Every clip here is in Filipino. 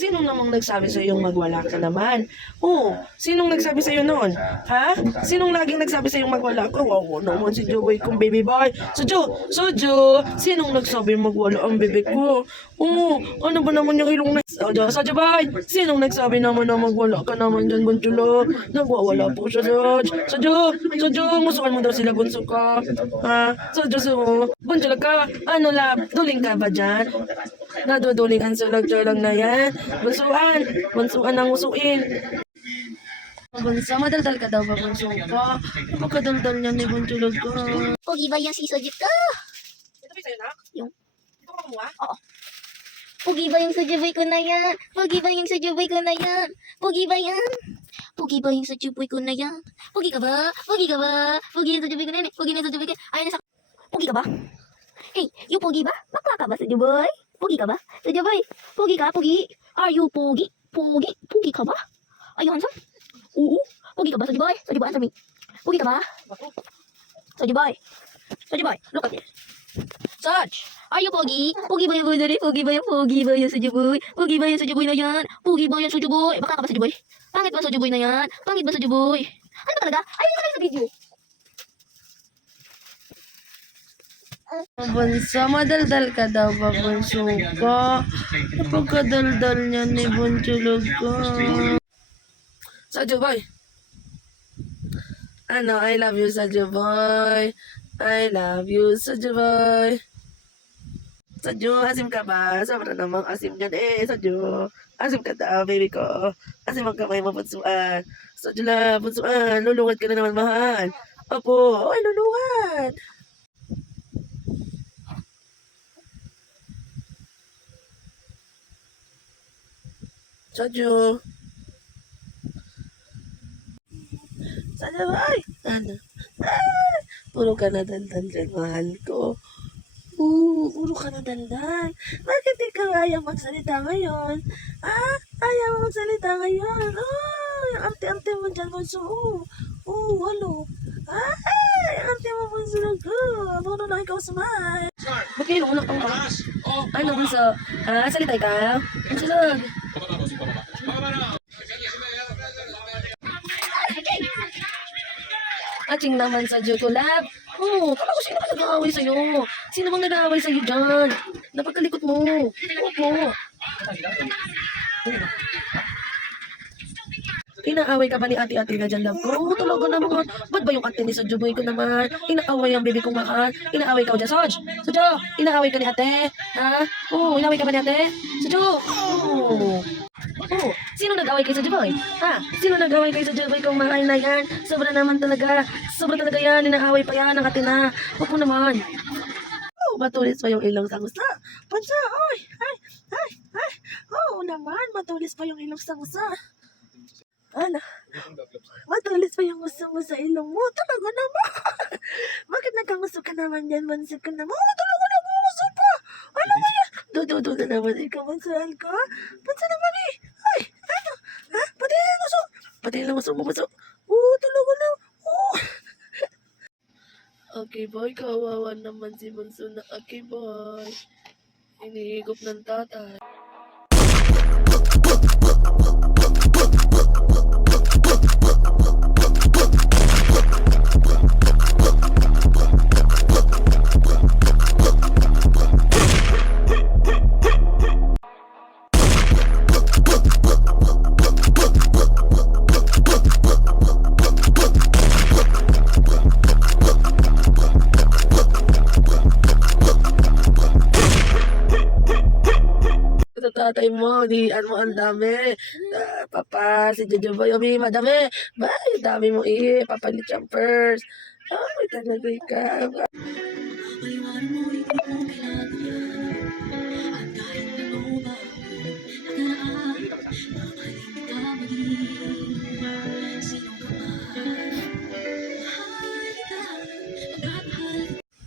Sino namang nagsabi sa yung magwala ka naman? Oo, sinong nagsabi sa iyo noon? Ha? Sinong laging nagsabi sa yung magwala ka? Wow, naman si Joey kong baby boy. Sojo, sinong nagsabi magwala ang bebek ko? Oo, ano ba naman yung ilong na... Sojo boy, sinong nagsabi naman na magwala ka naman dyan, Bunchulo? Nagwawala po siya, Sojo, musukan mo daw sila, bunso ka. Ha? Sojo, Bunchulo ka, ano lab, duling ka ba dyan? Naduduling ang sulag-sulag na yan. Bunsuan ang usuin. Bunso, madaldal ka daw ba, bunso ko? Napakadaldal niya ni Bunchulog ko. Pogi ba yung si Sojit ko? Ito ba sa'yo, nak? Yung? Ito ka kumuha? Oo. Pogi ba yung Sojuboy ko na yan? Pogi ba yung Sojuboy ko na yan? Pogi ba yan? Pogi ba yung Sojuboy ko na yan? Pogi ka ba? Pogi ka ba? Pogi yung Sojuboy ko na yan. Pogi na yung Sojuboy ko. Ay, nasa... Pogi ka ba? Hey, you pogi ba? Bakla ka ba, Sojuboy? Pogi ka ba? Sojuboy, pogi ka? Pogi? Are you pogi? Pogi? Pogi ka ba? Are you handsome? Oo. Pogi ka ba, Sojuboy? Sojuboy, answer me. Pogi ka ba? Sojuboy. Sojuboy, look at this. Soj, are you pogi? Pogi ba yung boy na rin? Pogi ba yung Sojuboy? Pogi ba yung Sojuboy na yan? Pogi ba yung Sojuboy? Bakla ka ba, Sojuboy? Pangit ba Sojuboy na yan? Pangit ba Sojuboy? Ano ba talaga? Ayun ka lang sa video. Bunso, madaldal ka daw ba, bunso ko? Napagkadaldal niya ni Bunchulog ko. Sojo boy. Ano, I love you, Sojo boy. I love you, Sojo boy. Sojo, asim ka ba? Sobra namang asim dyan eh, Sojo. Asim ka daw, baby ko. Asim ang kamay mo, bunsuan. Sojo la, bunsuan. Luluwad ka na naman, mahal. Opo, ay luluwad. Sojo. Sojo boy. Ano? Ah, puro ka na dandan dyan, mahal ko. Puro ka na dandan. Bakit di ka ayaw magsalita ngayon? Ah, ayaw mo magsalita ngayon. Yung arte-arte mo dyan, bunso. Ano? Ay, arte mo, bunso ko. Puno na ikaw smile. Bakit yung unak pang ba? Ano, bunso? Salita ka? Bunso lang. Ating naman sa Jokolab. Kala ko sino ba nag-aaway sa'yo? Sino bang nag-aaway sa'yo dyan? Napagkalikot mo. Opo. Inaaway ka ba ni ate-ate na dyan, love ko? Talaga naman. Ba't ba yung ate ni Sojuboy ko naman? Inaaway ang baby kong mahal. Inaaway ka o dyan, Soj? Sojo, inaaway ka ni ate? Ha? Inaaway ka ba ni ate? Sojo? Sino nag-away kay Sojuboy? Ha? Sino nag-away kay Sojuboy kong mahal na yan? Sobra naman talaga. Sobra talaga yan. Inaaway pa yan ng ate na. Opo naman. Matulis pa yung ilong sa gusa. Pansa, ay. Oo naman, matulis pa yung ilong sa gusa. Ano? Matulis pa yung gusto mo sa ilong mo. Talaga naman. Bakit nagkangusto ka naman yan, mansid ka naman? Talaga nag-uuso pa. Ano ba yan? Dududo na naman ikaw, mansal ka. Pansa naman eh. Ay, ano? Ha? Pati yung gusto. Pati yung gusto mo gusto. Talaga na. Okay boy, kawawa naman si Bunso na okay boy. Iniigop ng tatay. Tatay mo, diyan mo ang dami. Papa, si Jojo Boy, madami. Bay, dami mo papalit jumpers. Ay, talaga ka.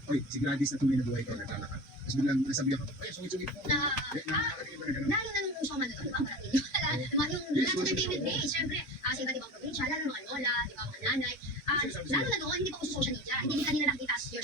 Oy, si Gladys na tuloy na buhay ko, naglalakad. Tapos biglang nasabi ako, ay, sungit-sungit mo. Nakakatikin ba na gano'n? Lalo na nung show man na ito, di ba? Parating yun. Yung last entertainment day, syempre, sa iba't ibang probinsya, lalo mga lola, di ba, mga nanay. Lalo na doon, hindi pa uso social media. Hindi kanila nakita as your...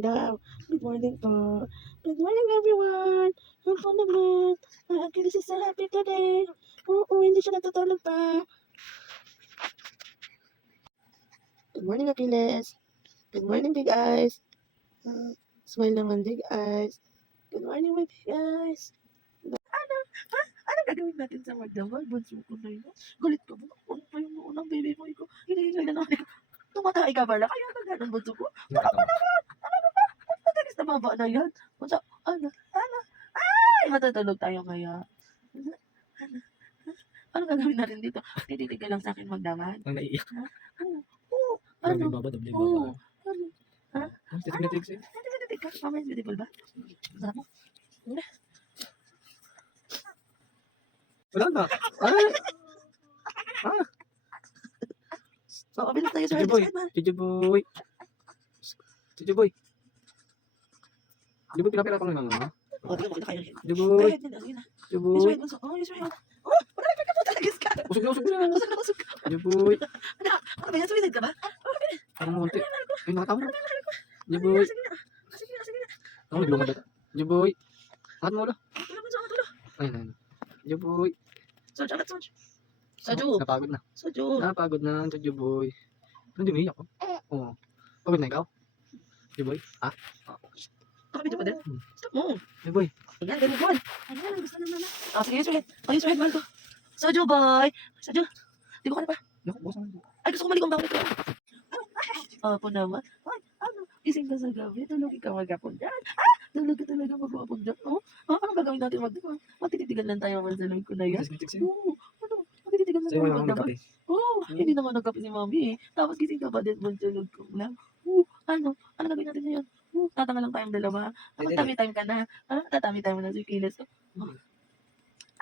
morning daw. Good morning po. Good morning everyone. Ano po naman? Achilles is so happy today. Oo, hindi siya natutulog pa. Good morning, Achilles. Good morning, Big Eyes. Smile naman, Big Eyes. Good morning, my Big Eyes. Ano? Ha? Ano gagawin natin sa magdamag? Bunso ko na yun. Galit ka ba? Ano pa yung unang baby boy ko? Hinihingal na naman. Tumatay ka pala. Kaya ka ganun, bunso ko. Wala pa naman. Ano ka ba? Madalis na baba na yan. Bunso, ano? Ay, matutulog tayo ngayon. Ano gagawin natin dito? Tititig ka lang sa akin magdamag. Ang naiiyak. Oo. Doble Ano? baba, doble Oo. baba. Ano? Ang titig-titig sa'yo. Tititig ka. Mamaya beautiful ba? Sarap mo. Wala na. Ay! Oo, bilis tayo sa Tito boy. Red Man. Tito boy. Tito boy. Tito boy, pinapira ko lang naman. Oo, tingnan mo kita kayo. Tito boy. Kahit din, na. Tito Yes, boy. right, bunso. Oh, yes, right. Oh, wala ka po talaga ka. Usog na, usog na. Usog na, usog ka. Tito boy. Ano ba yan? Suicide ka ba? Parang munti. Ay, nakatawa na. Tito boy. Sige na. Sige na, sige na. Ako, naglungan dito. Tito boy. Angat mo ulo. Wala bunso, tulo. Ayun, ayun. Tito boy. Sojo, angat, sojo. Sojo. Napagod na. Sojo. Napagod na, Tito boy. Ano, di umiiyak ko? Oo. Pagod na ikaw? Tito boy? Ah? Kapit pa din. Stop mo. Tito boy. Ayan, ganun yun. Ayan, gusto na naman. Oh, sige, yes, right. Oh, yes, right, mahal ko. Sojo, boy. Sojo. Di ko ka na pa. Naku, bukas na. Ay, gusto ko maligong bawal ito. Opo naman. Ay, ano? Ising ka sa gabi. Tulog ka mag-apon dyan. Tulog ka talaga mag-apon dyan. Oh, anong gagawin natin mag-apon? Matititigan lang tayo naman sa loob ko na yan. Titig-titig sa'yo. Oo, ano? Matititigan lang Sa'yo tayo wala akong mag-apon. magkape. Hindi naman nagkape si mami eh. Tapos gising ka pa din magtulog ko lang. Ano? Ano gagawin natin ngayon? Tatanga lang tayong dalawa. Tummy time ka na. Tatami time mo na si Kiles.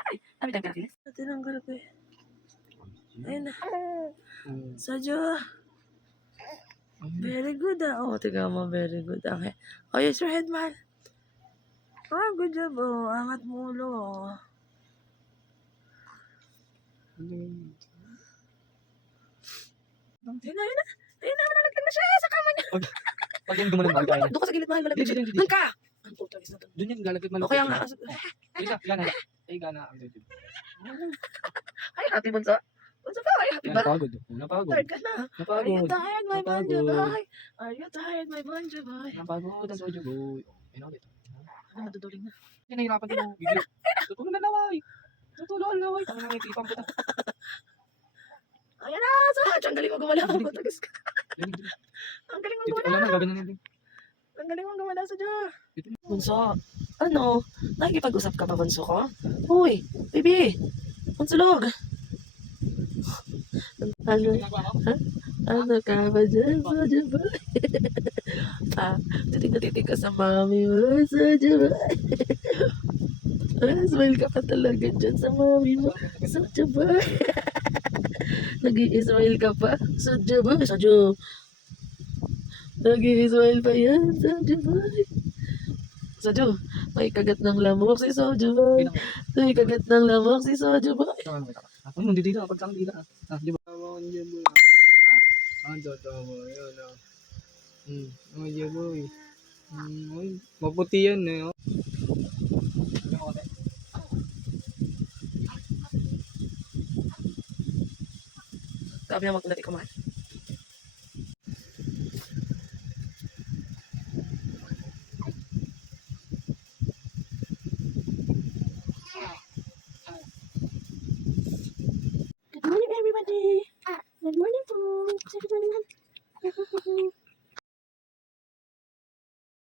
Ay, tummy time ka na Kiles. Natin ang garape. Ayun na. Sadyo. Very good ah. Oh, tiga mo. Very good. Okay. Oh, yes, your head, man. Oh, good job. Oh, angat mo ulo. Oh. Ayun na, ayun na. Ayun na, nalaglag na siya sa kama niya. Pag yung gumalang bagay na. Doon ka sa gilid, mahal. Malaglag siya. Hindi, hindi. Doon ka. Ang puto, is na to. Doon yung galagit malapit. Okay, ang Ay, gana. Ay, gana. Ay, happy bunso. Bunso ka, ay, happy ba? Napagod. Napagod. Tired ka na. Are you Napagod. tired, my Napagod. bonjo boy? Are you tired, my bonjo boy? Napagod ang sojo boy. Ayun ako dito. Ano, maduduling na. Yan, nahirapan din ako. Bigla. Tutulong na laway. Tutulong laway. Ang mga tipang puta. Ayan na, Saj. Ang galing mo gumala. Matagas ka. Ang galing mo Dito, gumala. wala na. Gawin na nito. Ang galing mo gumala, Saj. Bunso, ano? Nakikipag-usap ka ba, bunso ko? Uy, baby. Bunsulog. Ano? Ha? Ano ka ba dyan, Soja boy? Titig na titig ka sa mami mo, Soja boy. Smile ka pa talaga dyan sa mami mo, Soja boy. Nag-i-smile ka pa, Soja boy. Sojo. Nag-i-smile pa yan, Soja boy. Sojo, may kagat ng lamok si Soja boy. May kagat ng lamok si Soja boy. Ako, hindi dito. Pagkang dito. Di ba? Ang boy. Ang totoo mo. Yun, ang boy. Maputi yan eh. Sabi na magkulat ikaw, mahal.